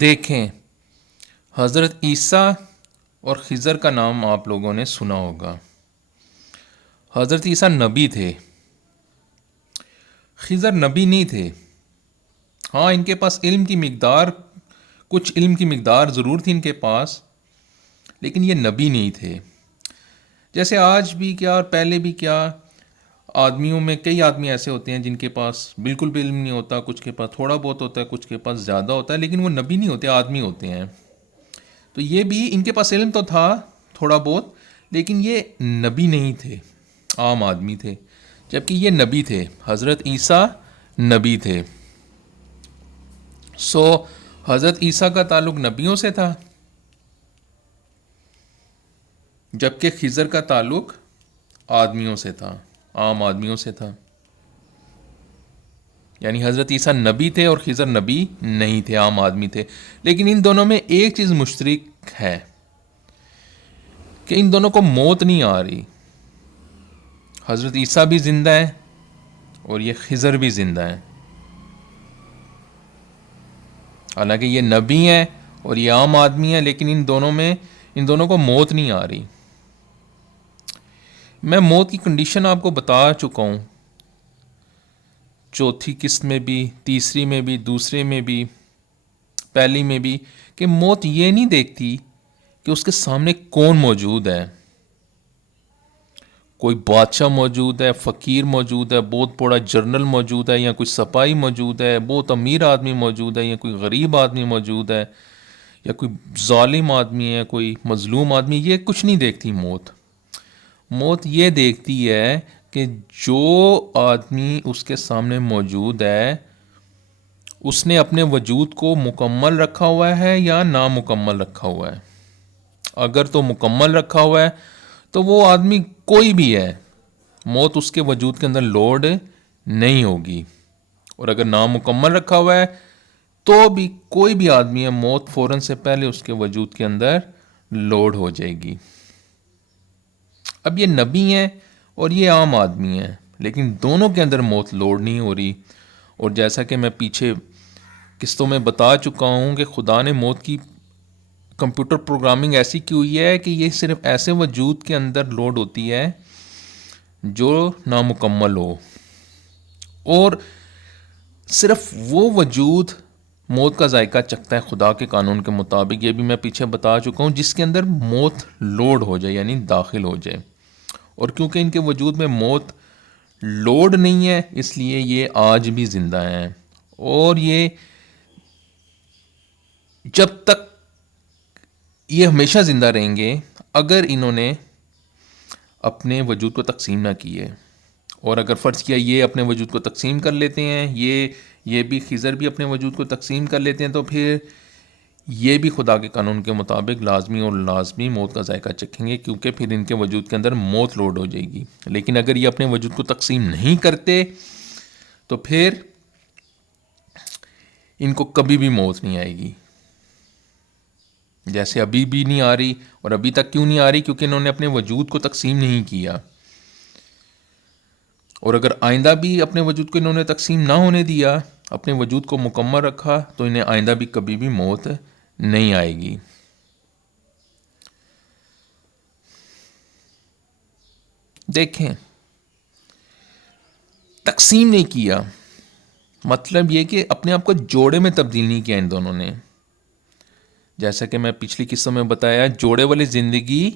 دیکھیں، حضرت عیسیٰ اور خضر کا نام آپ لوگوں نے سنا ہوگا۔ حضرت عیسیٰ نبی تھے، خضر نبی نہیں تھے۔ ہاں، ان کے پاس علم کی مقدار، کچھ علم کی مقدار ضرور تھی ان کے پاس، لیکن یہ نبی نہیں تھے۔ جیسے آج بھی کیا اور پہلے بھی کیا، آدمیوں میں کئی آدمی ایسے ہوتے ہیں جن کے پاس بالکل بھی علم نہیں ہوتا، کچھ کے پاس تھوڑا بہت ہوتا ہے، کچھ کے پاس زیادہ ہوتا ہے، لیکن وہ نبی نہیں ہوتے، آدمی ہوتے ہیں۔ تو یہ بھی ان کے پاس علم تو تھا تھوڑا بہت، لیکن یہ نبی نہیں تھے، عام آدمی تھے، جبکہ یہ نبی تھے۔ حضرت عیسیٰ نبی تھے۔ حضرت عیسیٰ کا تعلق نبیوں سے تھا، جبکہ خضر کا تعلق آدمیوں سے تھا، عام آدمیوں سے تھا۔ یعنی حضرت عیسیٰ نبی تھے اور خضر نبی نہیں تھے، عام آدمی تھے۔ لیکن ان دونوں میں ایک چیز مشترک ہے کہ ان دونوں کو موت نہیں آ رہی۔ حضرت عیسیٰ بھی زندہ ہیں اور یہ خضر بھی زندہ ہیں، حالانکہ یہ نبی ہیں اور یہ عام آدمی ہیں، لیکن ان دونوں کو موت نہیں آ رہی۔ میں موت کی کنڈیشن آپ کو بتا چکا ہوں، چوتھی قسط میں بھی، تیسری میں بھی، دوسرے میں بھی، پہلی میں بھی، کہ موت یہ نہیں دیکھتی کہ اس کے سامنے کون موجود ہے۔ کوئی بادشاہ موجود ہے، فقیر موجود ہے، بہت بڑا جنرل موجود ہے، یا کوئی سپاہی موجود ہے، بہت امیر آدمی موجود ہے، یا کوئی غریب آدمی موجود ہے، یا کوئی ظالم آدمی ہے، کوئی مظلوم آدمی، یہ کچھ نہیں دیکھتی موت۔ موت یہ دیکھتی ہے کہ جو آدمی اس کے سامنے موجود ہے، اس نے اپنے وجود کو مکمل رکھا ہوا ہے یا نامکمل رکھا ہوا ہے۔ اگر تو مکمل رکھا ہوا ہے تو وہ آدمی کوئی بھی ہے، موت اس کے وجود کے اندر لوڈ نہیں ہوگی، اور اگر نامکمل رکھا ہوا ہے تو بھی کوئی بھی آدمی ہے، موت فوراً سے پہلے اس کے وجود کے اندر لوڈ ہو جائے گی۔ اب یہ نبی ہیں اور یہ عام آدمی ہیں، لیکن دونوں کے اندر موت لوڈ نہیں ہو رہی۔ اور جیسا کہ میں پیچھے قسطوں میں بتا چکا ہوں کہ خدا نے موت کی کمپیوٹر پروگرامنگ ایسی کی ہوئی ہے کہ یہ صرف ایسے وجود کے اندر لوڈ ہوتی ہے جو نامکمل ہو، اور صرف وہ وجود موت کا ذائقہ چکھتا ہے خدا کے قانون کے مطابق، یہ بھی میں پیچھے بتا چکا ہوں، جس کے اندر موت لوڈ ہو جائے، یعنی داخل ہو جائے۔ اور کیونکہ ان کے وجود میں موت لوڈ نہیں ہے، اس لیے یہ آج بھی زندہ ہیں، اور یہ جب تک یہ ہمیشہ زندہ رہیں گے اگر انہوں نے اپنے وجود کو تقسیم نہ کیے۔ اور اگر فرض کیا یہ اپنے وجود کو تقسیم کر لیتے ہیں، یہ بھی خضر بھی اپنے وجود کو تقسیم کر لیتے ہیں، تو پھر یہ بھی خدا کے قانون کے مطابق لازمی اور لازمی موت کا ذائقہ چکھیں گے، کیونکہ پھر ان کے وجود کے اندر موت لوڈ ہو جائے گی۔ لیکن اگر یہ اپنے وجود کو تقسیم نہیں کرتے تو پھر ان کو کبھی بھی موت نہیں آئے گی، جیسے ابھی بھی نہیں آ رہی۔ اور ابھی تک کیوں نہیں آ رہی؟ کیونکہ انہوں نے اپنے وجود کو تقسیم نہیں کیا، اور اگر آئندہ بھی اپنے وجود کو انہوں نے تقسیم نہ ہونے دیا، اپنے وجود کو مکمل رکھا، تو انہیں آئندہ بھی کبھی بھی موت نہیں آئے گی۔ دیکھیں، تقسیم نہیں کیا مطلب یہ کہ اپنے آپ کو جوڑے میں تبدیل نہیں کیا ان دونوں نے۔ جیسا کہ میں پچھلی قصوں میں بتایا، جوڑے والی زندگی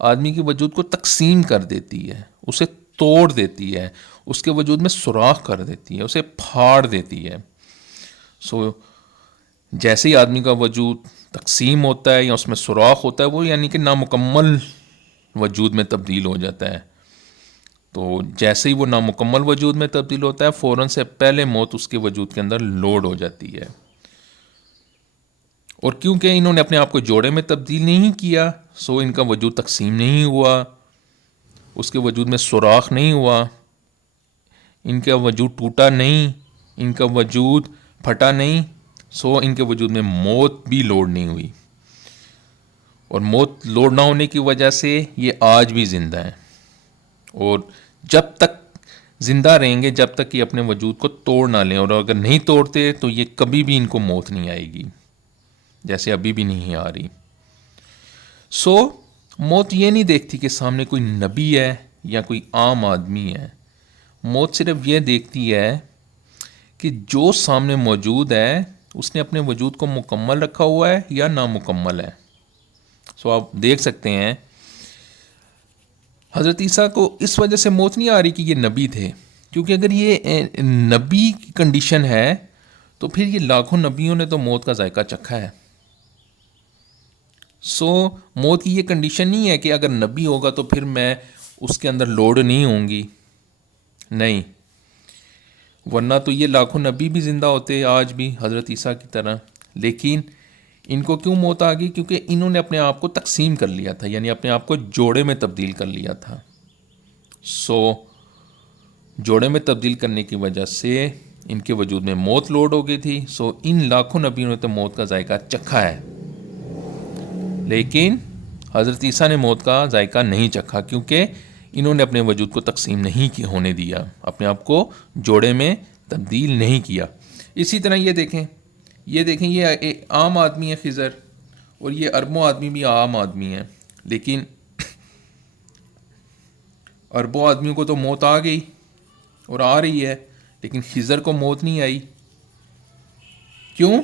آدمی کے وجود کو تقسیم کر دیتی ہے، اسے توڑ دیتی ہے، اس کے وجود میں سوراخ کر دیتی ہے، اسے پھاڑ دیتی ہے۔ جیسے ہی آدمی کا وجود تقسیم ہوتا ہے یا اس میں سوراخ ہوتا ہے، وہ یعنی کہ نامکمل وجود میں تبدیل ہو جاتا ہے۔ تو جیسے ہی وہ نامکمل وجود میں تبدیل ہوتا ہے، فوراً سے پہلے موت اس کے وجود کے اندر لوڈ ہو جاتی ہے۔ اور کیونکہ انہوں نے اپنے آپ کو جوڑے میں تبدیل نہیں کیا، ان کا وجود تقسیم نہیں ہوا، اس کے وجود میں سوراخ نہیں ہوا، ان کا وجود ٹوٹا نہیں، ان کا وجود پھٹا نہیں، ان کے وجود میں موت بھی لوڈ نہیں ہوئی۔ اور موت لوڈ نہ ہونے کی وجہ سے یہ آج بھی زندہ ہیں، اور جب تک زندہ رہیں گے جب تک یہ اپنے وجود کو توڑ نہ لیں، اور اگر نہیں توڑتے تو یہ کبھی بھی ان کو موت نہیں آئے گی۔ جیسے ابھی بھی نہیں آ رہی. سو موت یہ نہیں دیکھتی کہ سامنے کوئی نبی ہے یا کوئی عام آدمی ہے. موت صرف یہ دیکھتی ہے کہ جو سامنے موجود ہے اس نے اپنے وجود کو مکمل رکھا ہوا ہے یا نامکمل ہے. سو آپ دیکھ سکتے ہیں حضرت عیسیٰ کو اس وجہ سے موت نہیں آ رہی کہ یہ نبی تھے، کیونکہ اگر یہ نبی کی کنڈیشن ہے تو پھر یہ لاکھوں نبیوں نے تو موت کا ذائقہ چکھا ہے. سو موت کی یہ کنڈیشن نہیں ہے کہ اگر نبی ہوگا تو پھر میں اس کے اندر لوڈ نہیں ہوں گی، نہیں، ورنہ تو یہ لاکھوں نبی بھی زندہ ہوتے آج بھی حضرت عیسیٰ کی طرح. لیکن ان کو کیوں موت آ گئی؟ کیونکہ انہوں نے اپنے آپ کو تقسیم کر لیا تھا، یعنی اپنے آپ کو جوڑے میں تبدیل کر لیا تھا. سو جوڑے میں تبدیل کرنے کی وجہ سے ان کے وجود میں موت لوڈ ہو گئی تھی. سو ان لاکھوں نبیوں نے تو موت کا ذائقہ چکھا ہے، لیکن حضرت عیسیٰ نے موت کا ذائقہ نہیں چکھا، کیونکہ انہوں نے اپنے وجود کو تقسیم نہیں ہونے دیا، اپنے آپ کو جوڑے میں تبدیل نہیں کیا. اسی طرح یہ دیکھیں یہ ایک عام آدمی ہے خضر، اور یہ اربوں آدمی بھی عام آدمی ہیں، لیکن اربوں آدمیوں کو تو موت آ گئی اور آ رہی ہے، لیکن خضر کو موت نہیں آئی. کیوں؟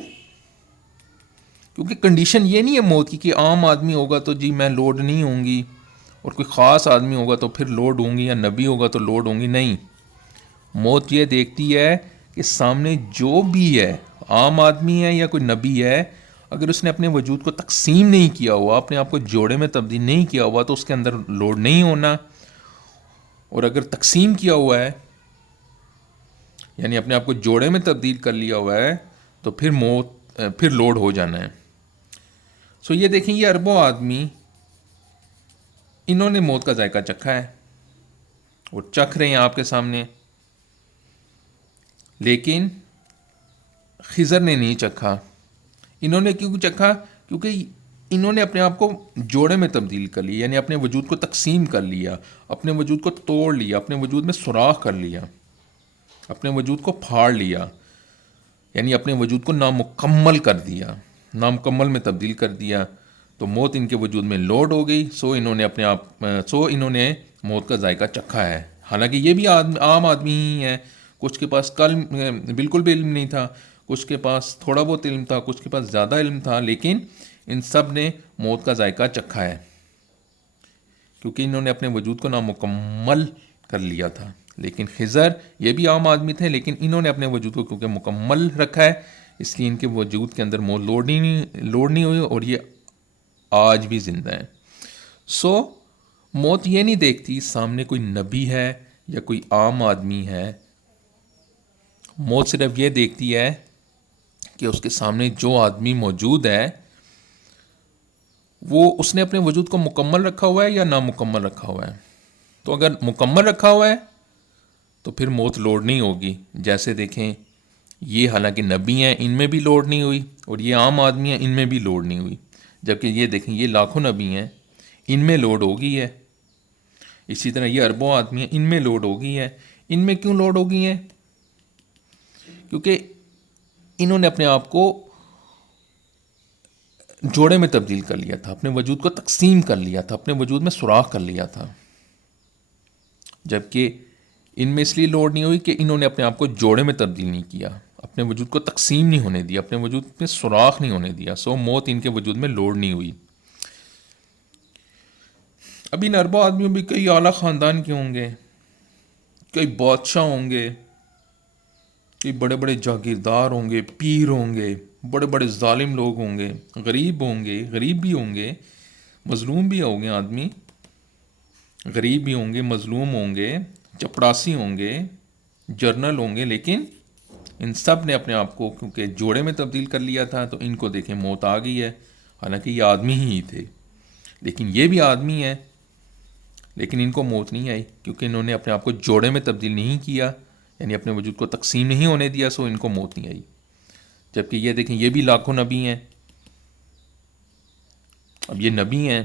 کیونکہ کنڈیشن یہ نہیں ہے موت کی کہ عام آدمی ہوگا تو جی میں لوڈ نہیں ہوں گی، اور کوئی خاص آدمی ہوگا تو پھر لوڈ ہوں گی، یا نبی ہوگا تو لوڈ ہوں گی. نہیں، موت یہ دیکھتی ہے کہ سامنے جو بھی ہے، عام آدمی ہے یا کوئی نبی ہے، اگر اس نے اپنے وجود کو تقسیم نہیں کیا ہوا، اپنے آپ کو جوڑے میں تبدیل نہیں کیا ہوا، تو اس کے اندر لوڈ نہیں ہونا. اور اگر تقسیم کیا ہوا ہے، یعنی اپنے آپ کو جوڑے میں تبدیل کر لیا ہوا ہے، تو پھر لوڈ ہو جانا ہے. سو یہ دیکھیں یہ اربوں آدمی، انہوں نے موت کا ذائقہ چکھا ہے اور چکھ رہے ہیں آپ کے سامنے، لیکن خضر نے نہیں چکھا. انہوں نے کیوں چکھا؟ کیونکہ انہوں نے اپنے آپ کو جوڑے میں تبدیل کر لیا، یعنی اپنے وجود کو تقسیم کر لیا، اپنے وجود کو توڑ لیا، اپنے وجود میں سوراخ کر لیا، اپنے وجود کو پھاڑ لیا، یعنی اپنے وجود کو نامکمل کر دیا، نامکمل میں تبدیل کر دیا. تو موت ان کے وجود میں لوڈ ہو گئی. سو انہوں نے موت کا ذائقہ چکھا ہے. حالانکہ یہ بھی عام آدمی ہی ہیں، کچھ کے پاس بالکل بھی علم نہیں تھا، کچھ کے پاس تھوڑا بہت علم تھا، کچھ کے پاس زیادہ علم تھا، لیکن ان سب نے موت کا ذائقہ چکھا ہے، کیونکہ انہوں نے اپنے وجود کو نامکمل کر لیا تھا. لیکن خضر یہ بھی عام آدمی تھے، لیکن انہوں نے اپنے وجود کو کیونکہ مکمل رکھا ہے، اس لیے ان کے وجود کے اندر موت لوڈ نہیں ہوئی، اور یہ آج بھی زندہ ہیں. سو موت یہ نہیں دیکھتی سامنے کوئی نبی ہے یا کوئی عام آدمی ہے. موت صرف یہ دیکھتی ہے کہ اس کے سامنے جو آدمی موجود ہے وہ اس نے اپنے وجود کو مکمل رکھا ہوا ہے یا نامکمل رکھا ہوا ہے. تو اگر مکمل رکھا ہوا ہے تو پھر موت لوڈ نہیں ہوگی. جیسے دیکھیں یہ حالانکہ نبی ہیں، ان میں بھی لوڈ نہیں ہوئی، اور یہ عام آدمی ہیں، ان میں بھی لوڈ نہیں ہوئی. جبکہ یہ دیکھیں یہ لاکھوں نبی ہیں، ان میں لوڈ ہو گئی ہے. اسی طرح یہ اربوں آدمی ہیں، ان میں لوڈ ہو گئی ہے. ان میں کیوں لوڈ ہو گئی ہیں؟ کیونکہ انہوں نے اپنے آپ کو جوڑے میں تبدیل کر لیا تھا، اپنے وجود کو تقسیم کر لیا تھا، اپنے وجود میں سوراخ کر لیا تھا. جبکہ ان میں اس لیے لوڈ نہیں ہوئی کہ انہوں نے اپنے آپ کو جوڑے میں تبدیل نہیں کیا، اپنے وجود کو تقسیم نہیں ہونے دیا، اپنے وجود میں سوراخ نہیں ہونے دیا. سو موت ان کے وجود میں لوڈ نہیں ہوئی. ابھی ان اربوں آدمیوں بھی کئی اعلیٰ خاندان کے ہوں گے، کئی بادشاہ ہوں گے، کئی بڑے بڑے جاگیردار ہوں گے، پیر ہوں گے، بڑے بڑے ظالم لوگ ہوں گے، غریب بھی ہوں گے، مظلوم بھی ہوں گے، آدمی غریب بھی ہوں گے، مظلوم ہوں گے، چپڑاسی ہوں گے، جرنل ہوں گے، لیکن ان سب نے اپنے آپ کو کیونکہ جوڑے میں تبدیل کر لیا تھا تو ان کو دیکھیں موت آ گئی ہے. حالانکہ یہ آدمی ہی تھے، لیکن یہ بھی آدمی ہیں، لیکن ان کو موت نہیں آئی کیونکہ انہوں نے اپنے آپ کو جوڑے میں تبدیل نہیں کیا، یعنی اپنے وجود کو تقسیم نہیں ہونے دیا. سو ان کو موت نہیں آئی. جبکہ یہ دیکھیں یہ بھی لاکھوں نبی ہیں. اب یہ نبی ہیں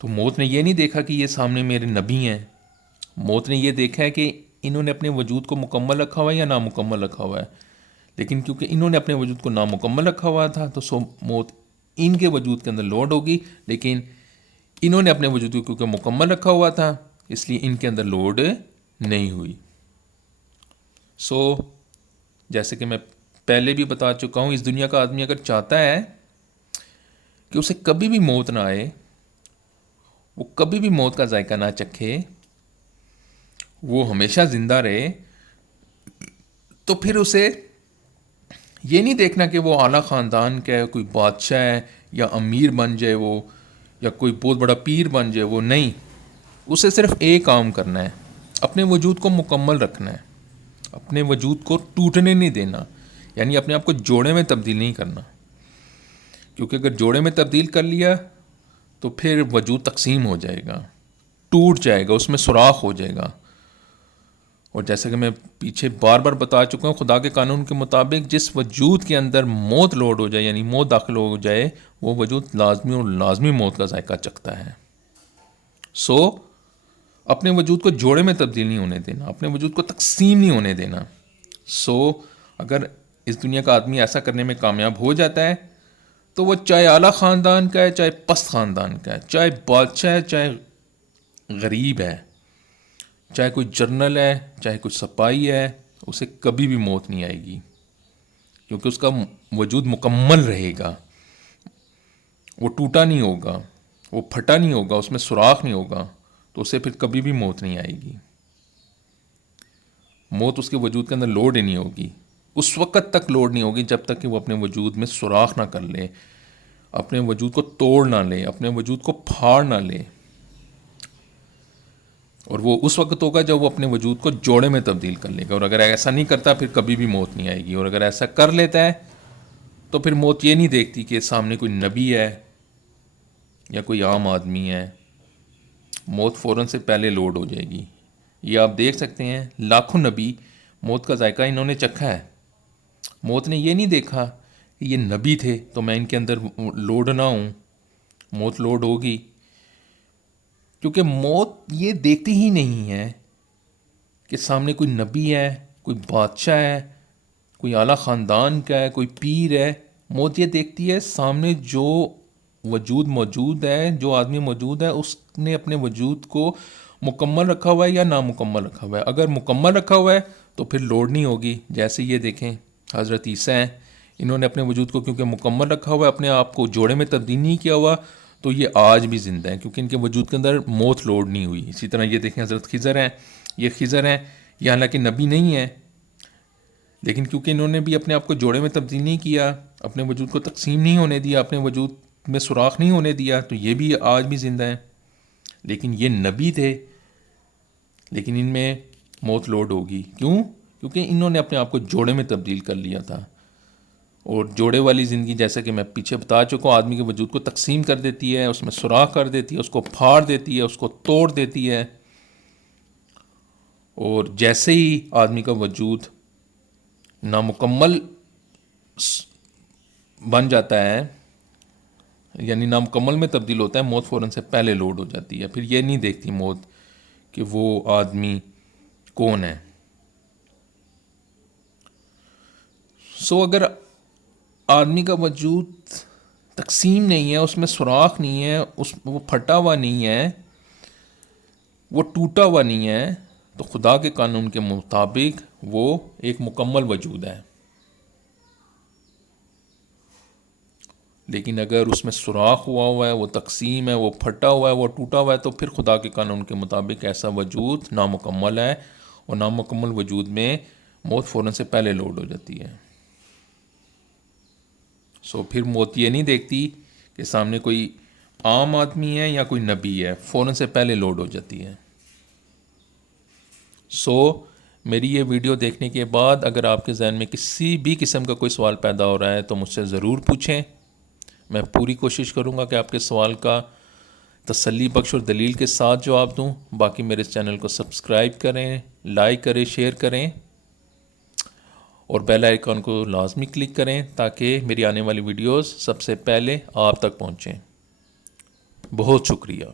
تو موت نے یہ نہیں دیکھا کہ یہ سامنے میرے نبی ہیں. موت نے یہ دیکھا ہے کہ انہوں نے اپنے وجود کو مکمل رکھا ہوا ہے یا نامکمل رکھا ہوا ہے. لیکن کیونکہ انہوں نے اپنے وجود کو نامکمل رکھا ہوا تھا تو سو موت ان کے وجود کے اندر لوڈ ہوگی، لیکن انہوں نے اپنے وجود کو کیونکہ مکمل رکھا ہوا تھا اس لیے ان کے اندر لوڈ نہیں ہوئی۔ سو جیسے کہ میں پہلے بھی بتا چکا ہوں، اس دنیا کا آدمی اگر چاہتا ہے کہ اسے کبھی بھی موت نہ آئے، وہ کبھی بھی موت کا ذائقہ نہ چکھے، وہ ہمیشہ زندہ رہے، تو پھر اسے یہ نہیں دیکھنا کہ وہ اعلیٰ خاندان کا ہے، کوئی بادشاہ ہے یا امیر بن جائے وہ، یا کوئی بہت بڑا پیر بن جائے وہ، نہیں، اسے صرف ایک کام کرنا ہے، اپنے وجود کو مکمل رکھنا ہے، اپنے وجود کو ٹوٹنے نہیں دینا، یعنی اپنے آپ کو جوڑے میں تبدیل نہیں کرنا، کیونکہ اگر جوڑے میں تبدیل کر لیا تو پھر وجود تقسیم ہو جائے گا، ٹوٹ جائے گا، اس میں سوراخ ہو جائے گا۔ اور جیسا کہ میں پیچھے بار بار بتا چکا ہوں، خدا کے قانون کے مطابق جس وجود کے اندر موت لوڈ ہو جائے، یعنی موت داخل ہو جائے، وہ وجود لازمی اور لازمی موت کا ذائقہ چکھتا ہے۔ سو اپنے وجود کو جوڑے میں تبدیل نہیں ہونے دینا، اپنے وجود کو تقسیم نہیں ہونے دینا۔ سو اگر اس دنیا کا آدمی ایسا کرنے میں کامیاب ہو جاتا ہے تو وہ چاہے اعلیٰ خاندان کا ہے، چاہے پست خاندان کا ہے، چاہے بادشاہ ہے، چاہے غریب ہے، چاہے کوئی جرنل ہے، چاہے کوئی سپاہی ہے، اسے کبھی بھی موت نہیں آئے گی، کیونکہ اس کا وجود مکمل رہے گا، وہ ٹوٹا نہیں ہوگا، وہ پھٹا نہیں ہوگا، اس میں سوراخ نہیں ہوگا، تو اسے پھر کبھی بھی موت نہیں آئے گی۔ موت اس کے وجود کے اندر لوڈ ہی نہیں ہوگی، اس وقت تک لوڈ نہیں ہوگی جب تک کہ وہ اپنے وجود میں سوراخ نہ کر لے، اپنے وجود کو توڑ نہ لے، اپنے وجود کو پھاڑ نہ لے۔ اور وہ اس وقت ہوگا جب وہ اپنے وجود کو جوڑے میں تبدیل کر لے گا، اور اگر ایسا نہیں کرتا پھر کبھی بھی موت نہیں آئے گی۔ اور اگر ایسا کر لیتا ہے تو پھر موت یہ نہیں دیکھتی کہ سامنے کوئی نبی ہے یا کوئی عام آدمی ہے، موت فوراً سے پہلے لوڈ ہو جائے گی۔ یہ آپ دیکھ سکتے ہیں، لاکھوں نبی موت کا ذائقہ انہوں نے چکھا ہے، موت نے یہ نہیں دیکھا کہ یہ نبی تھے تو میں ان کے اندر لوڈ نہ ہوں، موت لوڈ ہوگی، کیونکہ موت یہ دیکھتی ہی نہیں ہے کہ سامنے کوئی نبی ہے، کوئی بادشاہ ہے، کوئی اعلیٰ خاندان کا ہے، کوئی پیر ہے۔ موت یہ دیکھتی ہے سامنے جو وجود موجود ہے، جو آدمی موجود ہے، اس نے اپنے وجود کو مکمل رکھا ہوا ہے یا نامکمل رکھا ہوا ہے۔ اگر مکمل رکھا ہوا ہے تو پھر لوڈ نہیں ہوگی۔ جیسے یہ دیکھیں حضرت عیسیٰ ہیں، انہوں نے اپنے وجود کو کیونکہ مکمل رکھا ہوا ہے، اپنے آپ کو جوڑے میں تبدیل نہیں کیا ہوا، تو یہ آج بھی زندہ ہیں، کیونکہ ان کے وجود کے اندر موت لوڈ نہیں ہوئی۔ اسی طرح یہ دیکھیں حضرت خضر ہیں، یہ خضر ہیں، یہ حالانکہ نبی نہیں ہیں، لیکن کیونکہ انہوں نے بھی اپنے آپ کو جوڑے میں تبدیل نہیں کیا، اپنے وجود کو تقسیم نہیں ہونے دیا، اپنے وجود میں سوراخ نہیں ہونے دیا، تو یہ بھی آج بھی زندہ ہیں۔ لیکن یہ نبی تھے، لیکن ان میں موت لوڈ ہوگی، کیوں؟ کیونکہ انہوں نے اپنے آپ کو جوڑے میں تبدیل کر لیا تھا۔ اور جوڑے والی زندگی، جیسا کہ میں پیچھے بتا چکا ہوں، آدمی کے وجود کو تقسیم کر دیتی ہے، اس میں سوراخ کر دیتی ہے، اس کو پھاڑ دیتی ہے، اس کو توڑ دیتی ہے۔ اور جیسے ہی آدمی کا وجود نامکمل بن جاتا ہے، یعنی نامکمل میں تبدیل ہوتا ہے، موت فوراً سے پہلے لوڈ ہو جاتی ہے۔ پھر یہ نہیں دیکھتی موت کہ وہ آدمی کون ہے۔ سو اگر آدمی کا وجود تقسیم نہیں ہے، اس میں سوراخ نہیں ہے، وہ پھٹا ہوا نہیں ہے، وہ ٹوٹا ہوا نہیں ہے، تو خدا کے قانون کے مطابق وہ ایک مکمل وجود ہے۔ لیکن اگر اس میں سوراخ ہوا ہے، وہ تقسیم ہے، وہ پھٹا ہوا ہے، وہ ٹوٹا ہوا ہے، تو پھر خدا کے قانون کے مطابق ایسا وجود نامکمل ہے، اور نامکمل وجود میں موت فوراً سے پہلے لوڈ ہو جاتی ہے۔ سو پھر موت یہ نہیں دیکھتی کہ سامنے کوئی عام آدمی ہے یا کوئی نبی ہے، فوراً سے پہلے لوڈ ہو جاتی ہے۔ سو میری یہ ویڈیو دیکھنے کے بعد اگر آپ کے ذہن میں کسی بھی قسم کا کوئی سوال پیدا ہو رہا ہے تو مجھ سے ضرور پوچھیں، میں پوری کوشش کروں گا کہ آپ کے سوال کا تسلی بخش اور دلیل کے ساتھ جواب دوں۔ باقی میرے اس چینل کو سبسکرائب کریں، لائک کریں، شیئر کریں، اور بیل آئیکن کو لازمی کلک کریں تاکہ میری آنے والی ویڈیوز سب سے پہلے آپ تک پہنچیں۔ بہت شکریہ۔